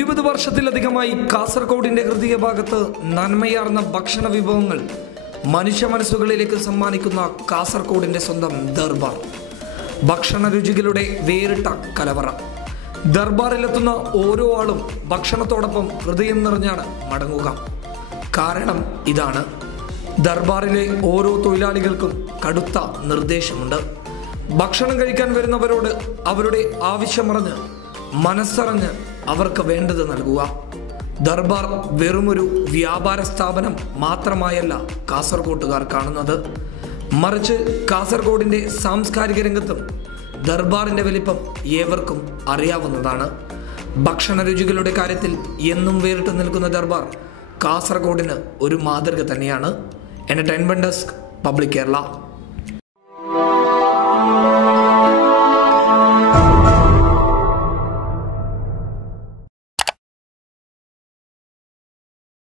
20 വർഷത്തിലധികമായി കാസർഗോഡിന്റെ ഹൃദയഭാഗത്ത് നന്മയാർന്ന ഭക്ഷണ വിഭവങ്ങൾ മനുഷ്യ മനസ്സുകളിലേക്ക് സമ്മാനിക്കുന്ന കാസർഗോഡിന്റെ സ്വന്തം ദർബാർ. ഭക്ഷണ രുചികളുടെ വേറിട്ട കലവറ. ദർബാറിലെത്തുന്ന ഓരോ ആളും ഭക്ഷണത്തോടൊപ്പം ഹൃദയം നിറഞ്ഞാണ് മടങ്ങുക. കാരണം ഇതാണ്, ദർബാറിലെ ഓരോ തൊഴിലാളികൾക്കും കടുത്ത നിർദ്ദേശമുണ്ട്. ഭക്ഷണം കഴിക്കാൻ വരുന്നവരോട് അവരുടെ ആവശ്യമറിഞ്ഞ് മനസ്സറിഞ്ഞ് അവർക്ക് വേണ്ടത് നൽകുക. ദർബാർ വെറുമൊരു വ്യാപാര സ്ഥാപനം മാത്രമായല്ല കാസർഗോട്ടുകാർ കാണുന്നത്, മറിച്ച് കാസർഗോഡിന്റെ സാംസ്കാരിക രംഗത്തും ദർബാറിന്റെ വലിപ്പം ഏവർക്കും അറിയാവുന്നതാണ്. ഭക്ഷണ രുചികളുടെ കാര്യത്തിൽ എന്നും വേറിട്ട് നിൽക്കുന്ന ദർബാർ കാസർഗോഡിന് ഒരു മാതൃക തന്നെയാണ്. Entertainment desk, public Kerala.